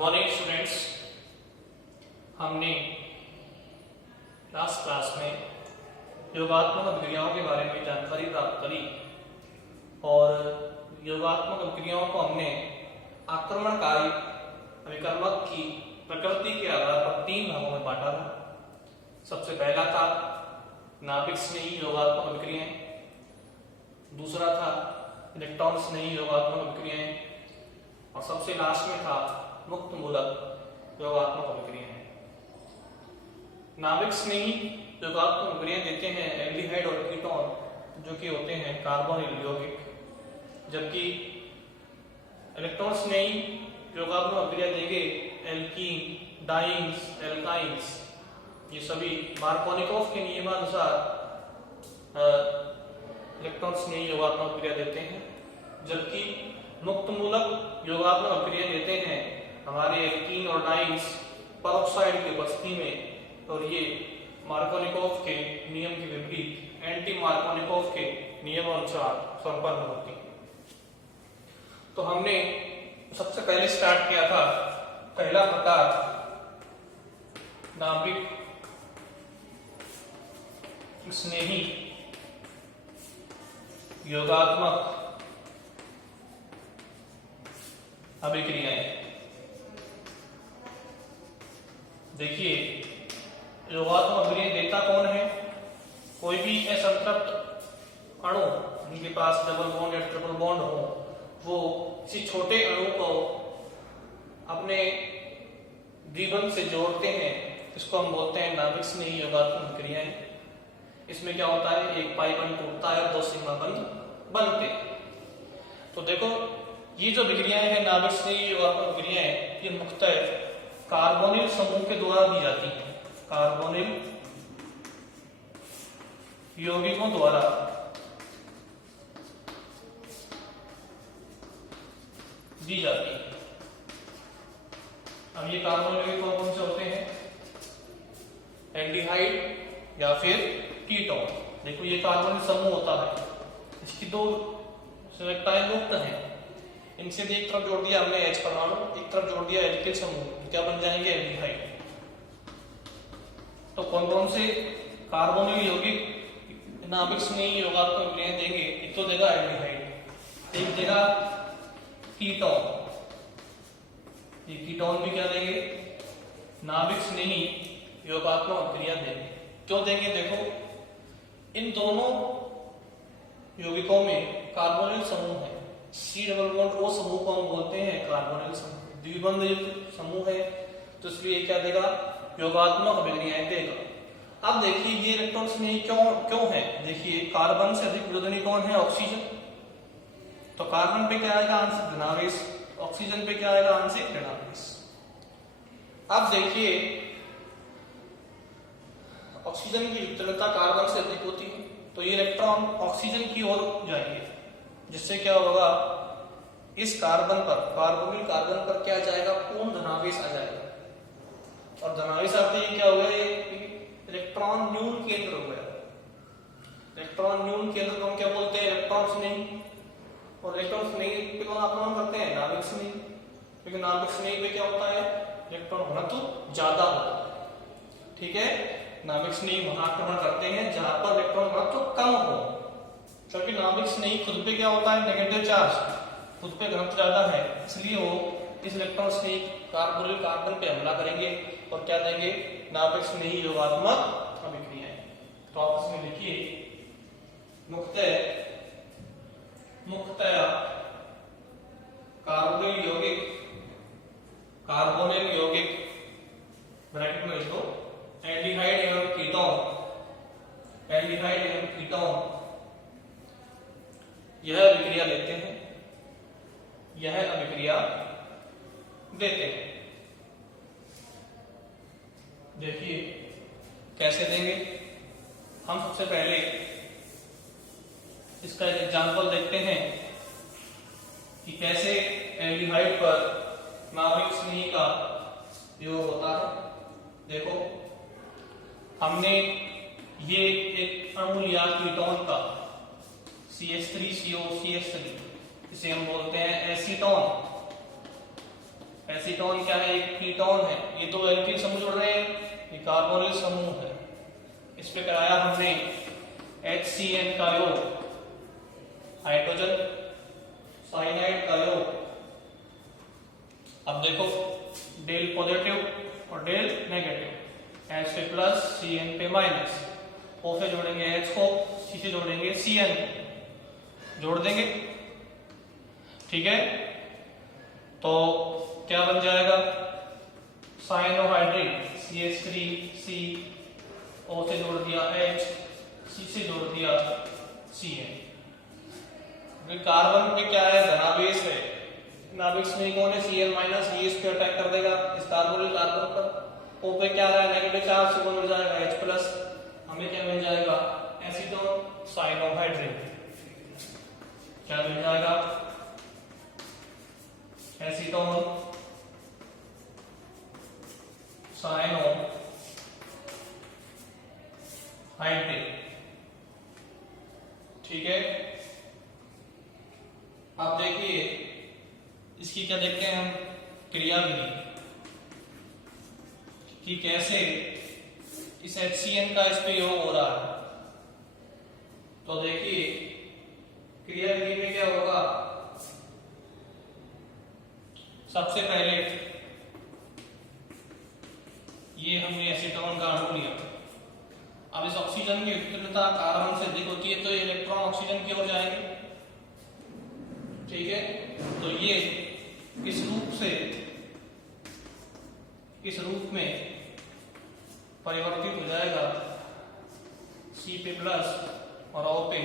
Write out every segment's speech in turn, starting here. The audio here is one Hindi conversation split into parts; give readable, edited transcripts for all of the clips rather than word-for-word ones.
मॉर्निंग स्टूडेंट्स, हमने लास्ट क्लास में योगात्मक अभिक्रियाओं के बारे में जानकारी प्राप्त करी और योगात्मक अभिक्रियाओं को हमने आक्रमणकारी अभिकर्मक की प्रकृति के आधार पर 3 भागों में बांटा था। सबसे पहला था नाभिक स्नेही योगात्मक अभिक्रियाएं, दूसरा था इलेक्ट्रॉन स्नेही योगात्मक अभिक्रियाएं और सबसे लास्ट में था मुक्त मूलक योगात्मक अभिक्रियाएं। नाभिक स्नेही योगात्मक अभिक्रियाएं देते हैं एल्डिहाइड और कीटोन जो कि होते हैं कार्बोनिल यौगिक, जबकि इलेक्ट्रॉन स्नेही योगात्मक अभिक्रिया देंगे एल्कीन, डाइन्स, एल्काइंस। ये सभी मार्कोनिकोव के नियमानुसार इलेक्ट्रॉन स्नेही योगात्मक अभिक्रिया देते हैं, जबकि मुक्त मूलक योगात्मक अभिक्रिया देते हैं हमारे एल्कीन और डाइन्स पेरोक्साइड की उपस्थिति में, और ये मार्कोनिकोव के नियम के विपरीत एंटी मार्कोनिकोव के नियमानुसार संपन्न होती है। तो हमने सबसे पहले स्टार्ट किया था पहला प्रकार नाभिक स्नेही योगात्मक अभिक्रियाएं। देखिए, योगात्मक अभिक्रिया देता कौन है? कोई भी असंतृप्त अणु जिनके पास डबल बॉन्ड या ट्रिपल बॉन्ड हो, वो किसी छोटे अणु को अपने द्विबंध से जोड़ते हैं, इसको हम बोलते हैं नाभिक स्नेही योगात्मक अभिक्रियाएं। इसमें क्या होता है, एक पाई बंध टूटता है और 2 सिग्मा बंध बनते हैं। तो देखो, ये जो अभिक्रियाएं हैं नाभिक स्नेही योगात्मक अभिक्रियाएं, ये मुख्यतः कार्बोनिल समूह के द्वारा दी जाती है। कार्बोनिल यौगिकों द्वारा दी जाती है। अब ये कार्बोनिल यौगिक कौन से होते हैं? एल्डिहाइड या फिर कीटोन। देखो, ये कार्बोनिल समूह होता है, इसकी 2 संयुक्ताएं मुक्त हैं। इनसे भी एक तरफ जोड़ दिया हमने H परमाणु, एक तरफ जोड़ दिया एल्किल समूह, क्या बन जाएंगे? एल्डिहाइड। तो कौन कौन से कार्बोनिल यौगिक नाभिक स्नेही योगात्मक अभिक्रियाएं देंगे? एक तो देगा एल्डिहाइड, एक देगा कीटोन। ये कीटोन भी क्या देंगे? नाभिक स्नेही योगात्मक अभिक्रिया देंगे। क्यों देंगे? देखो, इन दोनों यौगिकों में कार्बोनिल समूह है। C डबल बॉन्ड O समूह को हम बोलते हैं कार्बोनिल समूह। द्विबंध युक्त समूह है, तो इसलिए क्या देगा? योगात्मक अभिक्रियाएं देगा। अब देखिए, ये इलेक्ट्रॉन स्नेही क्यों है? देखिए, कार्बन से अधिक विरोधी कौन है? ऑक्सीजन। तो कार्बन पे क्या आएगा? आंशिक धनावेश। ऑक्सीजन पे क्या आएगा? आंशिक ऋणावेश। अब देखिए, ऑक्सीजन की वितरणता कार्बन से अधिक होती है, तो ये इलेक्ट्रॉन ऑक्सीजन की ओर जाएंगे, जिससे क्या होगा? इस कार्बन पर, कार्बोनिल कार्बन पर क्या जाएगा? पूर्ण धनावेश आ जाएगा। और धनावेश आते ही क्या हो गया? इलेक्ट्रॉन न्यून केंद्र हो गया। इलेक्ट्रॉन न्यून केंद्र को हम क्या बोलते हैं? इलेक्ट्रॉन स्नेही। और इलेक्ट्रॉन स्नेही पे कौन आक्रमण करते हैं? नाभिक स्नेही। क्योंकि नाभिक स्नेही पे क्या होता है? इलेक्ट्रॉन घनत्व ज्यादा होता है। ठीक है, नाभिक स्नेही वहां आक्रमण करते हैं जहां पर इलेक्ट्रॉन घनत्व कम हो, क्योंकि नाभिक स्नेही खुद पे क्या होता है? नेगेटिव चार्ज, खुद पे घनत्व ज्यादा है, इसलिए वो इस इलेक्ट्रॉन स्नेही कार्बोनिल कार्बन पे हमला करेंगे और क्या देंगे? नाभिक स्नेही योगात्मक अभिक्रियाएं। तो आप इसमें लिखिए, मुख्यतया कार्बोनिल यौगिक ब्रैकेट में लिखो एल्डिहाइड एवं कीटोन यह अभिक्रिया देते हैं, देखिए कैसे देंगे। हम सबसे पहले इसका एक एग्जांपल देखते हैं कि कैसे एल्डिहाइड पर नाभिक स्नेही का योग होता है। देखो, हमने ये एक अणु लिया कीटोन का CH3COCH3, इसे हम बोलते हैं एसीटोन। एसीटोन क्या है, एक कीटोन है। ये दो एल्किल समूह जोड़ रहे हैं, ये कार्बोनिल समूह है। इस पे कराया हमने HCN का योग, हाइड्रोजन साइनाइड का योग। अब देखो डेल पॉजिटिव और डेल नेगेटिव, H पे प्लस Cn पे माइनस, O से जोड़ेंगे H को, C से जोड़ेंगे Cn को, जोड़ देंगे। ठीक है, तो क्या बन जाएगा, साइनोहाइड्रेट CH3C, O से जोड़ दिया H, C से जोड़ दिया Cn। कार्बन पे क्या है, धनावेश है, नाभिक स्नेही कौन है, Cn माइनस, ये इस पे अटैक कर देगा इस कार्बोनिल कार्बन पर। O पे क्या रहा है, नेगेटिव चार्ज से कौन मिल जाएगा, H प्लस, हमें क्या मिल जाएगा, एसीटोन साइनोहाइड्रेट। क्या मिल जाएगा, एसीटोन साइनोहाइड्रेट। ठीक है, अब देखिए इसकी क्या देखते हैं हम, क्रियाविधि कि कैसे इस HCN का इस पे योग हो रहा है। तो देखिए क्रियाविधि में क्या होगा, सबसे पहले ये हमने एसीटोन का अणु लिया। अब इस ऑक्सीजन की विकृतता कार्बन से अधिक होती है तो ये इलेक्ट्रॉन ऑक्सीजन की ओर जाएंगे। ठीक है, तो ये इस रूप में परिवर्तित हो जाएगा, C पे प्लस और O पे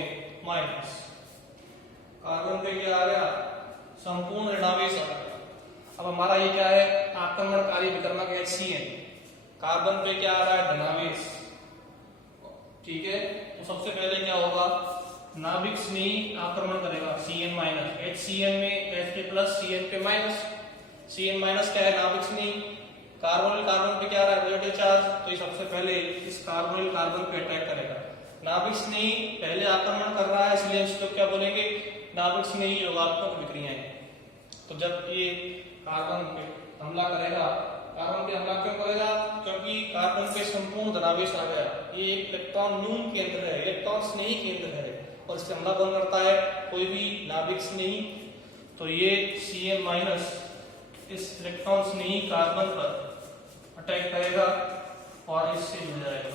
माइनस। कार्बन पे क्या आ गया, संपूर्ण ऋणावेश आ गया। अब हमारा ये क्या है, आक्रमणकारी विकर्मक HCN, कार्बन पे क्या आ रहा है, धनावेश। ठीक है, तो सबसे पहले क्या होगा, नाभिक स्नेही आक्रमण करेगा Cn माइनस, HCN में H पे प्लस Cn पे माइनस। Cn माइनस क्या है, नाभिक स्नेही, कार्बोनिल कार्बन पे क्या आ रहा है, पॉजिटिव चार्ज, तो ये सबसे पहले इस कार्बोनिल कार्बन पे अटैक करेगा। नाभिक स्नेही पहले आक्रमण कर रहा है, इसलिए इसको क्या बोलेंगे, नाभिक स्नेही योगात्मक विक्रियाएं। तो जब ये कार्बन पे हमला करेगा, कार्बन पे हमला क्यों करेगा, क्योंकि कार्बन पे संपूर्ण धनावेश आ गया, ये एक इलेक्ट्रॉन न्यून केंद्र है, इलेक्ट्रॉन स्नेही केंद्र है, और इससे हमला कौन करता है, कोई भी नाभिक स्नेही। तो ये Cn माइनस इस इलेक्ट्रॉन स्नेही कार्बन पर अटैक करेगा और इससे जुड़ जाएगा।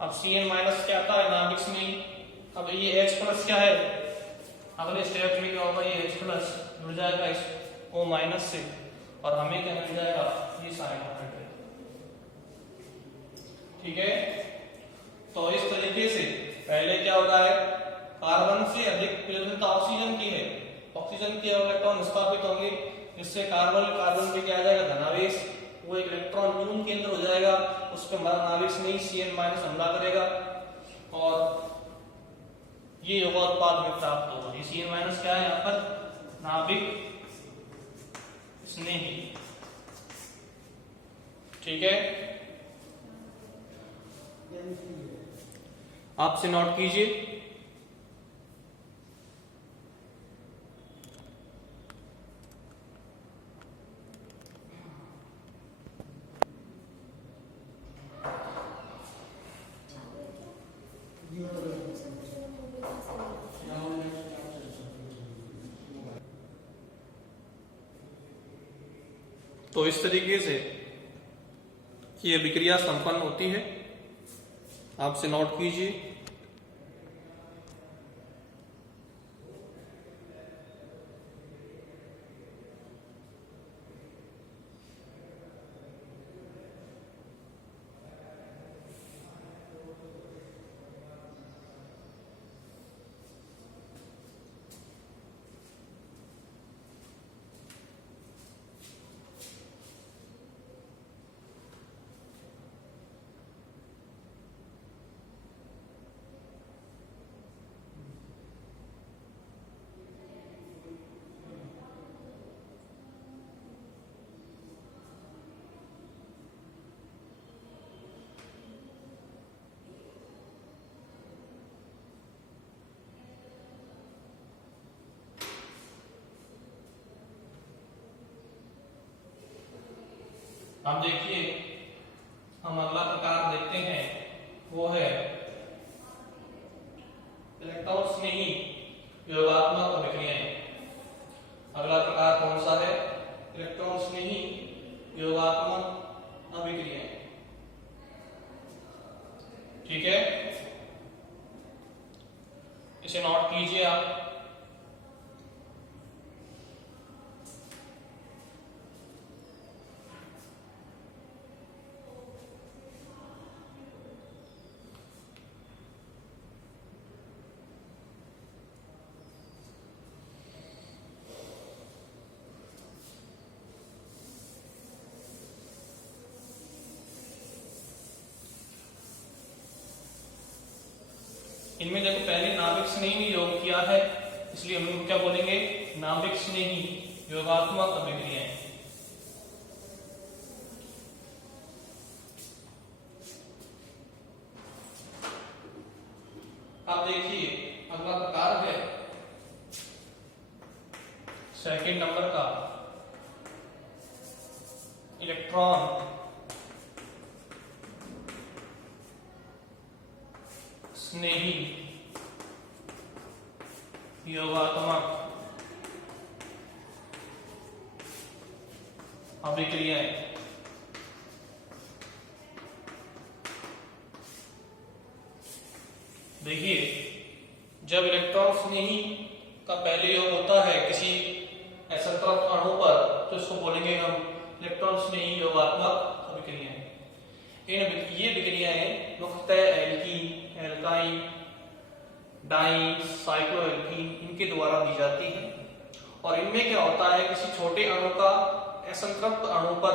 अब Cn माइनस क्या आता है, नाभिक स्नेही। अब ये H प्लस क्या है, अगले स्टेप में क्या होगा, ये H प्लस जुड़ जाएगा इस O माइनस से, और हमें क्या मिल जाएगा, ये साइनोहाइड्रेट। ठीक है, तो इस तरीके से पहले क्या होता है, कार्बन से अधिक विकृतता ऑक्सीजन की है, ऑक्सीजन के इलेक्ट्रॉन स्थापित होंगे, जिससे कार्बन पे क्या आ जाएगा, धनावेश, वो एक इलेक्ट्रॉन न्यून केंद्र हो जाएगा, उस पर हमारा नाभिक नहीं Cn माइनस हमला करेगा और ये योगात्पाद में प्राप्त होगा। ये Cn माइनस क्या है, यहाँ पर नाभिक स्नेही। ठीक है, आपसे नोट कीजिए, तो इस तरीके से ये विक्रिया संपन्न होती है। आपसे नोट कीजिए, अब देखिए हम अगला प्रकार देखते हैं, वो है इलेक्ट्रॉन स्नेही योगात्मक अभिक्रियाएं। अगला प्रकार कौन सा है? इलेक्ट्रॉन स्नेही योगात्मक अभिक्रियाएं। ठीक है, इसे नोट कीजिए आप। इनमें देखो पहले नाभिक स्नेही योग किया है, इसलिए हम लोग क्या बोलेंगे? नाभिक स्नेही योगात्मक अभिक्रियाएं। अब देखिए अगला प्रकार है सेकंड नंबर का, इलेक्ट्रॉन स्नेही योगात्मक अभिक्रियाएं। देखिए जब इलेक्ट्रॉन स्नेही का पहले योग होता है किसी असंतृप्त अणु पर, तो इसको बोलेंगे हम इलेक्ट्रॉन स्नेही योगात्मक अभिक्रियाएं। ये अभिक्रियाएं मुख्यतः एल्कीन, एल्काइन, डाइन, साइक्लोएल्कीन इनके द्वारा दी जाती है। और इनमें क्या होता है, किसी छोटे अणु का असंतृप्त अणु पर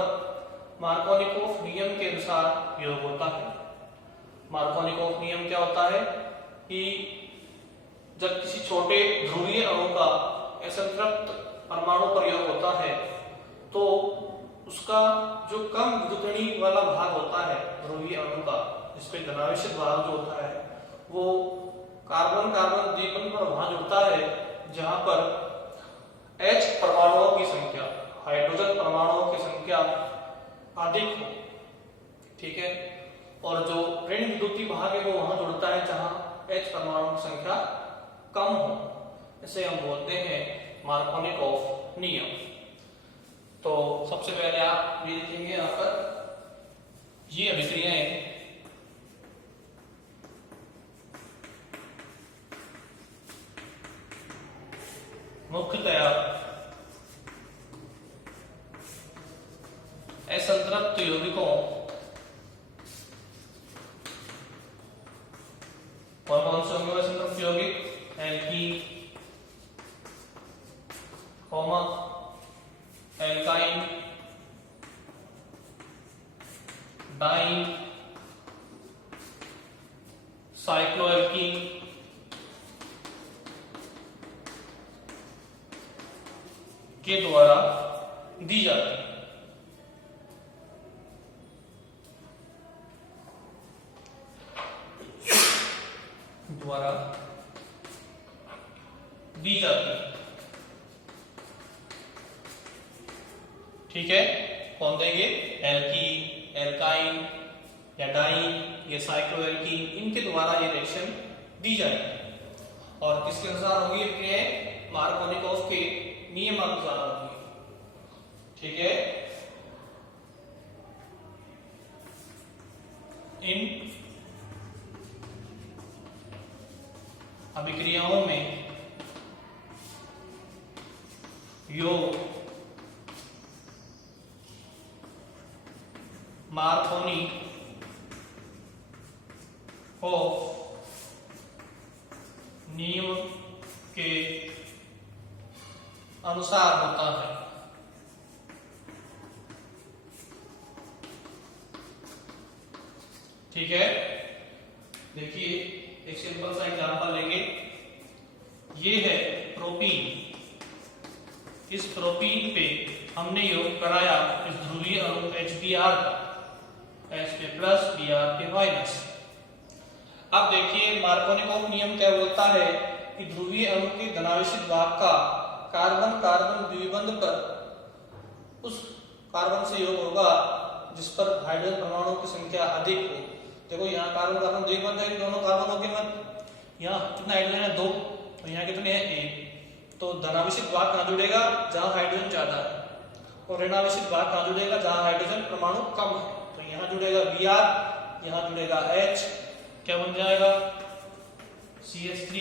मार्कोनिकोव नियम के अनुसार योग होता है। मार्कोनिकोव नियम क्या होता है कि जब किसी छोटे ध्रुवीय अणु का असंतृप्त परमाणु पर योग होता है तो उसका जो कम विद्युतणी वाला भाग होता है ध्रुवीय अणु का, जिसपे धनावेशित भाग जो होता है, वो कार्बन कार्बन द्विबंध पर वहां जुड़ता है जहां पर H परमाणुओं की संख्या, हाइड्रोजन परमाणुओं की संख्या अधिक हो। ठीक है, और जो ऋण विद्युतीय भाग है वो वहां जुड़ता है जहां H परमाणुओं की संख्या कम हो। इसे हम बोलते हैं मार्कोनिकोव नियम। तो सबसे पहले आप ये देखेंगे यहाँ पर ये अभिक्रियाएं मुख्यतया असंतृप्त यौगिकों और कौन से होंगे असंतृप्त यौगिक? एल्कीन, एल्काइन, डाइन, साइक्लोएल्कीन के द्वारा दी जाती है। द्वारा दी जाती है। ठीक है, कौन देंगे? एल्कीन, एल्काइन या डाइन या साइक्लोएल्कीन, इनके द्वारा ये रिएक्शन दी जाएगी। और किसके अनुसार होगी ये? मार्कोनिकोव के नियमानुसार होगी। ठीक है, इन अभिक्रियाओं में योग मार्कोनी ऑफ नियम के अनुसार होता है। ठीक है, देखिए एक सिंपल सा एग्जांपल लेंगे। ये है प्रोपीन। इस प्रोपीन पे हमने योग कराया इस ध्रुवीय अणु HBr का, H पे प्लस Br पे माइनस। अब देखिए मार्कोनिकोव नियम क्या बोलता है कि ध्रुवीय अणु के धनावेशित भाग का कार्बन कार्बन द्विबंध पर उस कार्बन से योग होगा जिस पर हाइड्रोजन परमाणु की संख्या अधिक हो। देखो यहाँ कार्बन कार्बन द्विबंध है, दोनों कार्बनों के मध्य यहाँ कितना हाइड्रोजन है 2, तो यहाँ कितने हैं 1। तो धनावेशित भाग कहाँ जुड़ेगा जहाँ हाइड्रोजन ज्यादा है, और ऋणावेशित भाग कहाँ जुड़ेगा जहाँ हाइड्रोजन परमाणु कम है। तो यहाँ जुड़ेगा Br, यहाँ जुड़ेगा H, क्या बन जाएगा CH3,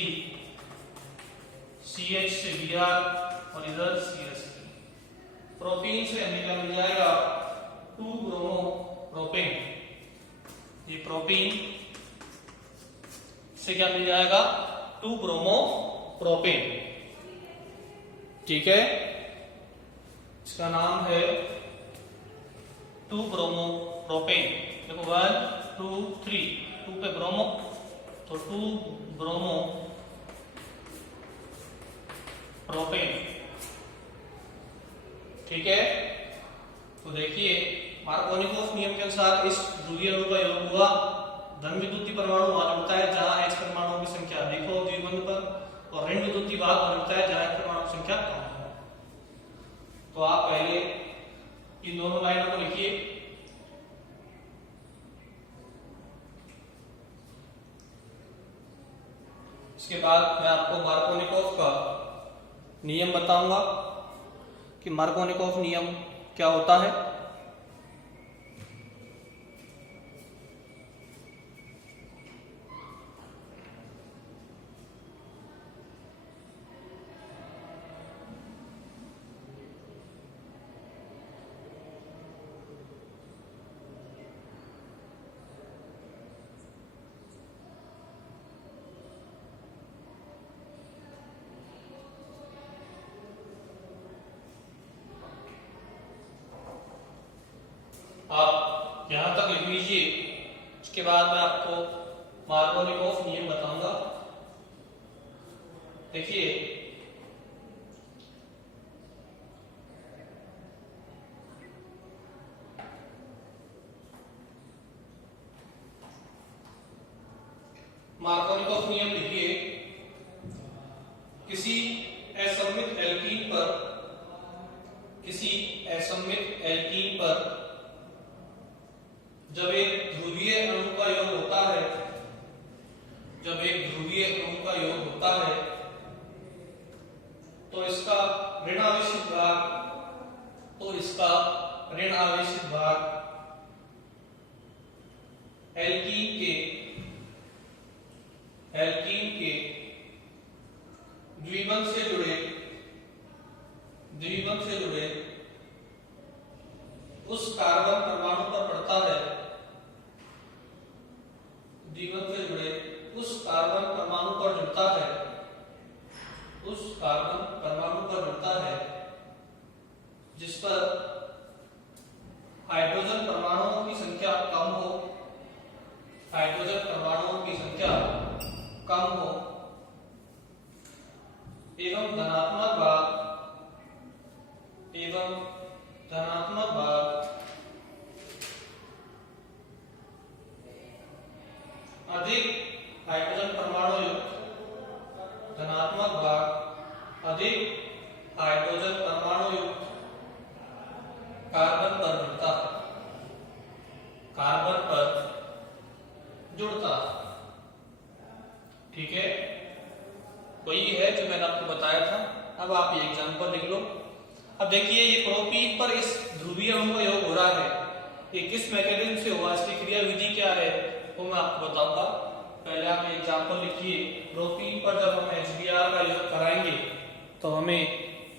CH से Br और इधर CH3। प्रोपीन से हमें क्या मिल जाएगा 2 ब्रोमो प्रोपेन। ये प्रोपीन से क्या मिल जाएगा 2 ब्रोमो प्रोपेन। ठीक है, इसका नाम है 2 ब्रोमो प्रोपेन। देखो 1 2 3, 2 पे ब्रोमो, तो 2 ब्रोमो प्रोपेन। ठीक है, तो देखिए मार्कोनिकोव नियम के अनुसार इस ध्रुवीय अणु का योग हुआ धन विद्युतीय परमाणु वहां मिलता है जहां H परमाणु की संख्या अधिक हो द्विबंध पर, और ऋण विद्युतीय भाग वहां मिलता है जहां H परमाणु की संख्या कम हो। तो आप पहले इन दोनों लाइनों को लिखिए। इसके बाद मैं आपको मार्कोनिकोव का नियम बताऊंगा कि मार्कोनिकोव नियम क्या होता है। आप यहां तक लिख लीजिए, उसके बाद मैं आपको मार्कोनिकोव नियम बताऊंगा। देखिए मार्कोनिकोव नियम लिखिए, किसी असममित एल्कीन पर, किसी असममित एल्कीन पर जब एक ध्रुवीय अणु का योग होता है, जब एक ध्रुवीय अणु का योग होता है तो इसका ऋण आवेशित भाग, तो इसका ऋण आवेशित भाग एल्कीन के द्विबंध से जुड़े उस कार्बन परमाणु पर पड़ता है, द्विबंध से जुड़े उस कार्बन परमाणु पर जुड़ता है, उस कार्बन परमाणु पर जुड़ता है जिस पर हाइड्रोजन परमाणुओं की संख्या कम हो, हाइड्रोजन परमाणुओं की संख्या कम हो एवं धनात्मक भाग अधिक हाइड्रोजन परमाणु युक्त, धनात्मक भाग अधिक हाइड्रोजन परमाणु युक्त कार्बन पर जुड़ता है, कार्बन पर जुड़ता है। ठीक है, वही है जो मैंने आपको बताया था। अब आप ये एग्जांपल लिख लो। अब देखिए ये प्रोपीन पर इस ध्रुवीय अणु का योग हो रहा है, ये किस मैकेनिज्म से हुआ, इसकी क्रिया विधि क्या है वो मैं आपको बताऊंगा। पहले आप एग्जांपल लिखिए। प्रोपीन पर जब हम HBr का योग कराएंगे तो हमें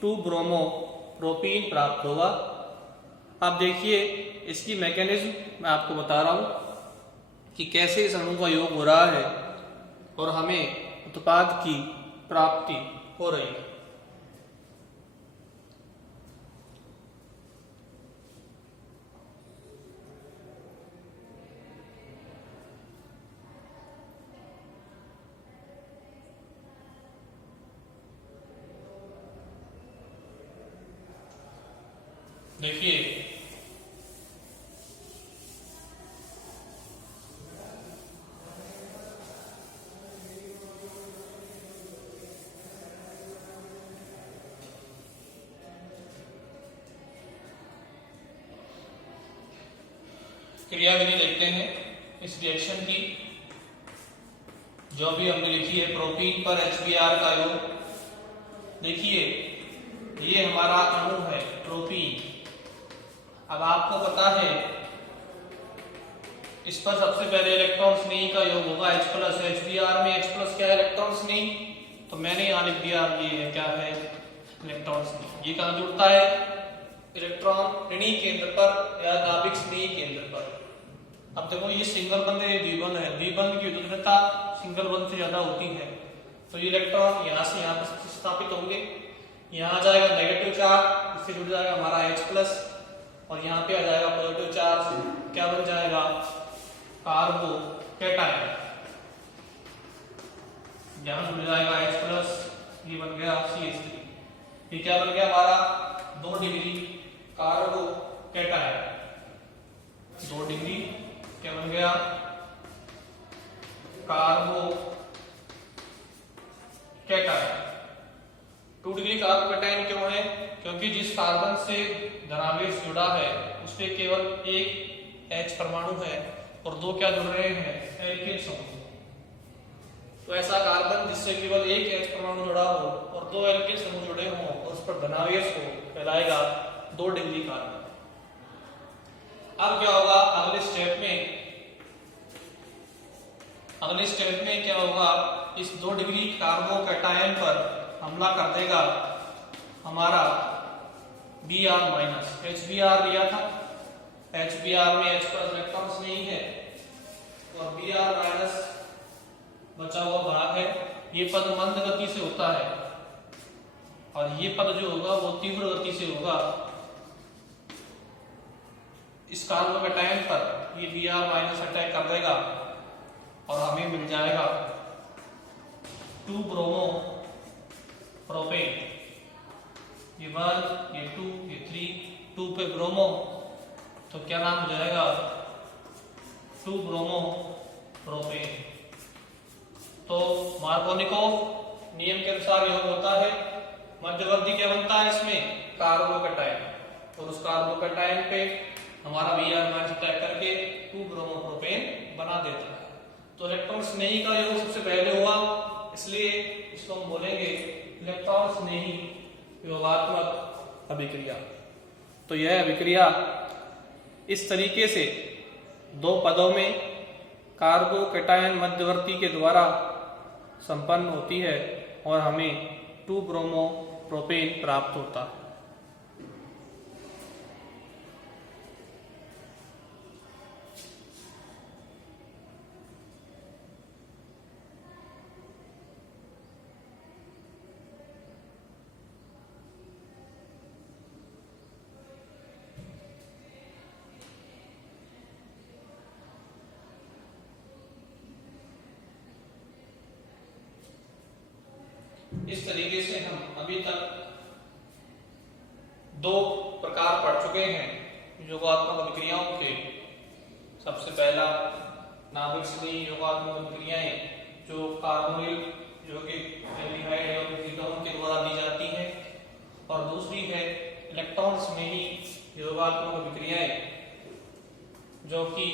2 ब्रोमो प्रोपीन प्राप्त होगा। अब देखिए इसकी मैकेनिज्म मैं आपको बता रहा हूं कि कैसे इस अणु का योग हो रहा है और हमें उत्पाद की प्राप्ति हो रही है। देखिए क्रियाविधि देखते हैं इस रिएक्शन की, जो भी हमने लिखी है। प्रोपीन पर HBr का योग, देखिए ये हमारा अणु है प्रोपीन। अब आपको पता है इस पर सबसे पहले इलेक्ट्रॉन स्नेही का योग होगा H+। HBr में H+ क्या है? इलेक्ट्रॉन स्नेही। तो मैंने यहां लिख दिया ये क्या है? इलेक्ट्रॉन स्नेही। ये कहां जुड़ता है? इलेक्ट्रॉन ऋणी केंद्र पर या नाभिक स्नेही केंद्र पर। अब देखो ये सिंगल बंध है, द्विबंध है। द्विबंध की विद्युतता सिंगल बंध से ज्यादा होती है। तो ये इलेक्ट्रॉन यहां से यहां पर स्थापित होंगे। यहाँ आ जाएगा नेगेटिव चार्ज, इससे जुड़ जाएगा हमारा H+, और यहाँ पे आ जाएगा पॉजिटिव चार्ज। क्या बन जाएगा? कार्बोकैटायन। यहाँ जुड़ जाएगा H+, ये बन गया CH3। ये क्या बन गया हमारा? 2 डिग्री कार्बोकैटायन। 2 डिग्री क्या बन गया? कार्बोकैटायन। 2 डिग्री कार्बोकैटायन क्यों है? क्योंकि जिस कार्बन से धनावेश जुड़ा है उसपे केवल एक H परमाणु है और 2 क्या जुड़ रहे हैं? एल्किल समूह। तो ऐसा कार्बन जिससे केवल एक H परमाणु जुड़ा हो और 2 एल्किल समूह जुड़े हों और उस पर धनावेश हो, कहलाएगा 2 डिग्री कार्बन। अब क्या होगा अगले स्टेप में? अगले स्टेप में क्या होगा? इस 2 डिग्री कार्बोकैटायन पर हमला कर देगा हमारा Br-। HBr लिया था, HBr में H+ इलेक्ट्रॉन्स नहीं है और Br- बचा हुआ भाग है। ये पद मंद गति से होता है और ये पद जो होगा वो तीव्र गति से होगा। इस कार्बोकैटायन पर ये Br- अटैक कर देगा और हमें मिल जाएगा 2 ब्रोमो प्रोपेन। ये 1, ये 2, ये 3, 2 पे ब्रोमो, तो क्या नाम हो जाएगा? 2 ब्रोमो प्रोपेन। तो मार्कोनिकोव नियम के अनुसार योग होता है, मध्यवर्ती क्या बनता है इसमें? कार्बोकैटायन। और उस कार्बोकैटायन पे हमारा Br- अटैक करके 2 ब्रोमो प्रोपेन बना देता है। तो इलेक्ट्रॉन स्नेही का योग सबसे पहले हुआ, इसलिए इसको हम बोलेंगे इलेक्ट्रॉन स्नेही योगात्मक अभिक्रिया। तो यह अभिक्रिया इस तरीके से 2 पदों में कार्बोकैटायन मध्यवर्ती के द्वारा संपन्न होती है और हमें 2 ब्रोमो प्रोपेन प्राप्त होता है। इस तरीके से हम अभी तक 2 प्रकार पढ़ चुके हैं योगात्मक अभिक्रियाओं के। सबसे पहला नाभिक स्नेही योगात्मक अभिक्रियाएं जो कार्बोनिल जो कि एल्डिहाइड और कीटोन के द्वारा दी जाती है, और दूसरी है इलेक्ट्रॉन स्नेही योगात्मक अभिक्रियाएं जो कि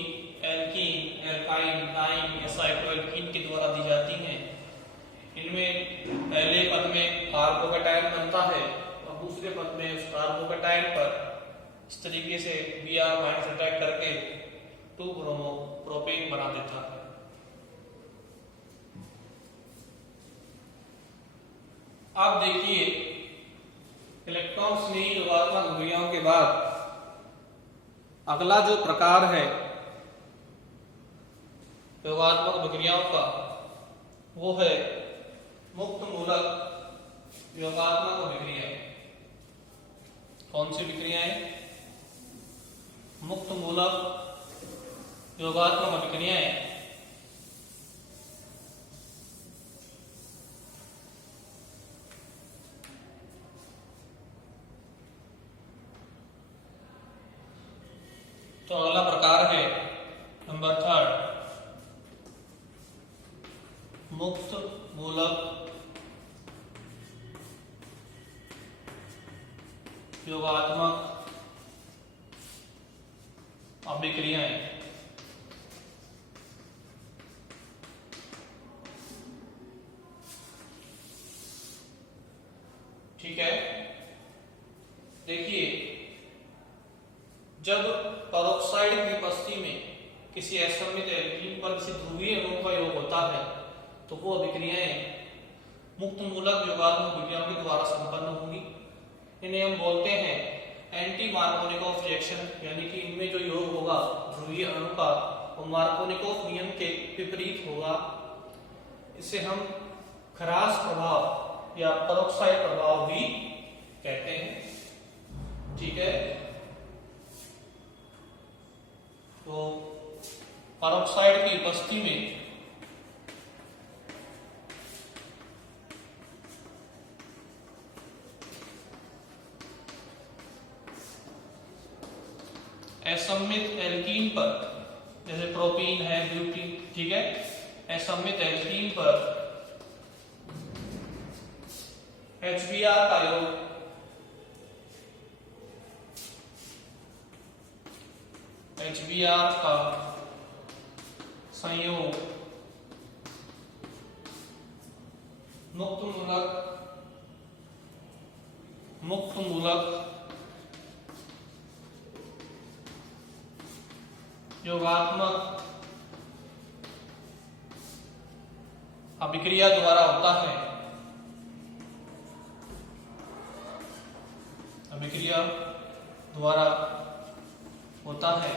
एल्कीन, एल्काइन, डाइन या साइक्लोएल्कीन के द्वारा दी जाती हैं। इनमें पहले पद में कार्बोकैटायन बनता है और दूसरे पद में उस कार्बोकैटायन पर इस तरीके से Br- अटैक करके 2 ब्रोमो प्रोपेन बना देता है। अब देखिए इलेक्ट्रॉन स्नेही योगात्मक अभिक्रियाओं के बाद अगला जो प्रकार है योगात्मक अभिक्रियाओं का वो है मुक्त मूलक योगात्मक अभिक्रिया। कौन सी अभिक्रियाएं? मुक्त मूलक योगात्मक अभिक्रियाएं। तो अगला प्रकार है नंबर 3 मुक्त मूलक योगात्मक अभिक्रियाएं। ठीक है। देखिए, जब पेरोक्साइड की उपस्थिति में किसी असममित एल्कीन पर किसी ध्रुवीय अणु का योग होता है तो वो अभिक्रियाएं मुक्त मूलक योगात्मक विक्रियाओं के द्वारा संपन्न होंगी। इन्हें हम बोलते हैं एंटी मार्कोनिकोव रिएक्शन, यानी कि इनमें जो योग होगा ध्रुवीय अणु का वो मार्कोनिकोव नियम के विपरीत होगा। इसे हम खरास प्रभाव या पेरोक्साइड प्रभाव भी कहते हैं। ठीक है, तो पेरोक्साइड की उपस्थिति में असममित एल्कीन पर, जैसे प्रोपीन है, ब्यूटीन, ठीक है, असममित एल्कीन पर HBr का योग HBr का संयोग मुक्त मूलक योगात्मक अभिक्रिया द्वारा होता है। अभिक्रिया द्वारा होता है।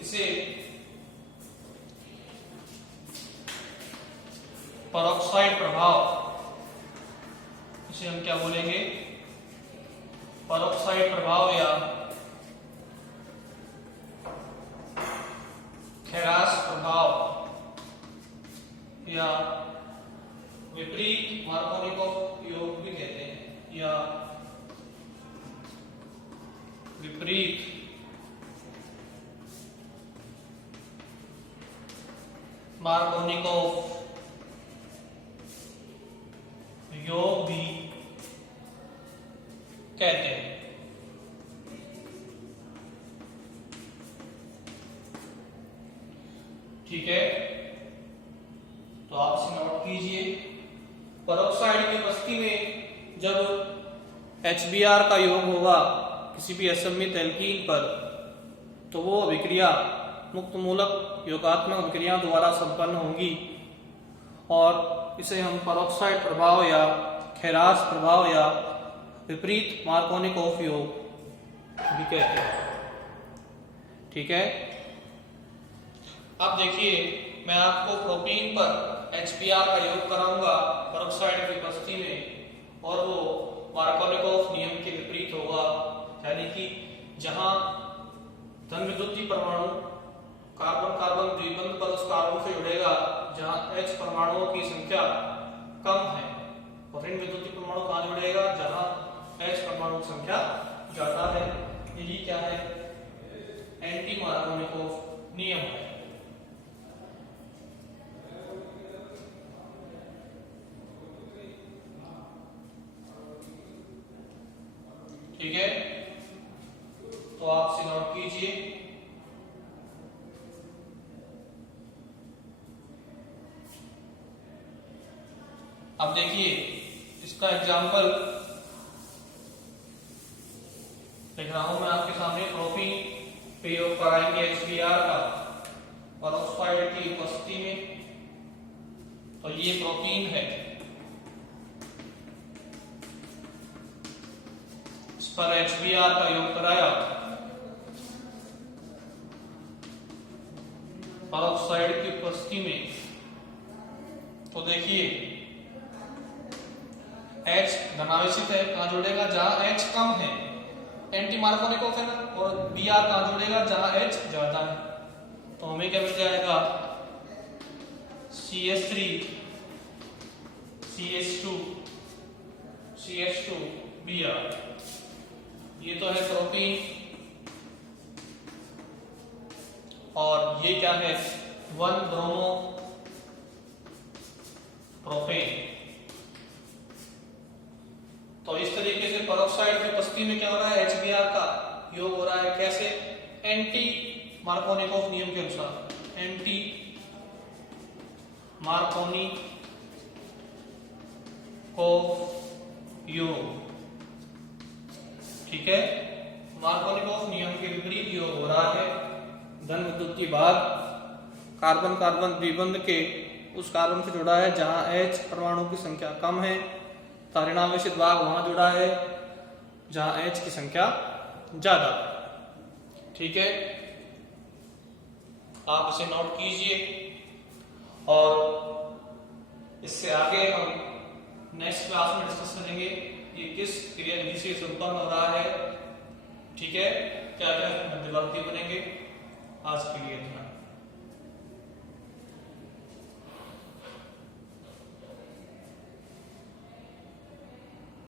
इसे पेरोक्साइड प्रभाव, इसे हम क्या बोलेंगे, पेरोक्साइड प्रभाव या खेरास प्रभाव या विपरीत मार्कोनिकोव योग भी कहते हैं, या विपरीत मार्कोनिकोव योग भी कहते हैं। ठीक है, तो आप इसे नोट कीजिए। पेरोक्साइड की उपस्थिति में जब HBr का योग होगा किसी भी असममित एल्कीन पर तो वो अभिक्रिया मुक्त मूलक योगात्मक अभिक्रिया द्वारा संपन्न होंगी और इसे हम पेरोक्साइड प्रभाव या खेरास प्रभाव या विपरीत मार्कोनिकोव योग भी कहते हैं। ठीक है, अब देखिए, मैं आपको प्रोपीन पर HBr का योग कराऊंगा पेरोक्साइड की उपस्थिति में और वो मार्कोनिकोव नियम के विपरीत होगा, यानी कि जहां धन विद्युतीय परमाणु कार्बन कार्बन द्विबंध पर उस कार्बन से जुड़ेगा जहां H परमाणुओं की संख्या कम है, और ऋण विद्युतीय परमाणु कहां जुड़ेगा जहां H परमाणु की संख्या ज्यादा है। यही क्या है, एंटी मार्कोनिकोव नियम है। ठीक है, तो आप इसे नोट कीजिए। अब देखिए, इसका एग्जाम्पल लिख रहा हूं मैं आपके सामने। प्रोपीन पे योग कराएंगे HBr का पेरोक्साइड की उपस्थिति में, तो ये प्रोपीन है, इस पर HBr का योग कराया पेरोक्साइड की उपस्थिति में, तो देखिए H धनावेशित है, कहां जुड़ेगा जहां H कम है, एंटी मार्कोनिकोव है, और Br कहां जुड़ेगा जहां H ज्यादा है। तो हमें क्या मिल जाएगा, CH3 CH2 CH2 Br। ये तो है प्रोपीन, और ये क्या है, 1 ब्रोमो प्रोपेन। तो इस तरीके से पेरोक्साइड की उपस्थिति में क्या हो रहा है, HBr का योग हो रहा है, कैसे, एंटी मार्कोनिकोव नियम के अनुसार, एंटी मार्कोनिकोव योग, ठीक है। मार्कोनिकोव नियम के विपरीत योग हो रहा है। धन विद्युत की भाग कार्बन कार्बन द्विबंध के उस कार्बन से जुड़ा है जहां H परमाणु की संख्या कम है, ऋणावेशित भाग वहां जुड़ा है जहां H की संख्या ज्यादा, ठीक है। आप इसे नोट कीजिए और इससे आगे हम नेक्स्ट क्लास में डिस्कस करेंगे कि किस क्रिया विधि से उत्पन्न हो रहा है, ठीक है, क्या क्या मध्यवर्ती बनेंगे। आज के लिए इतना।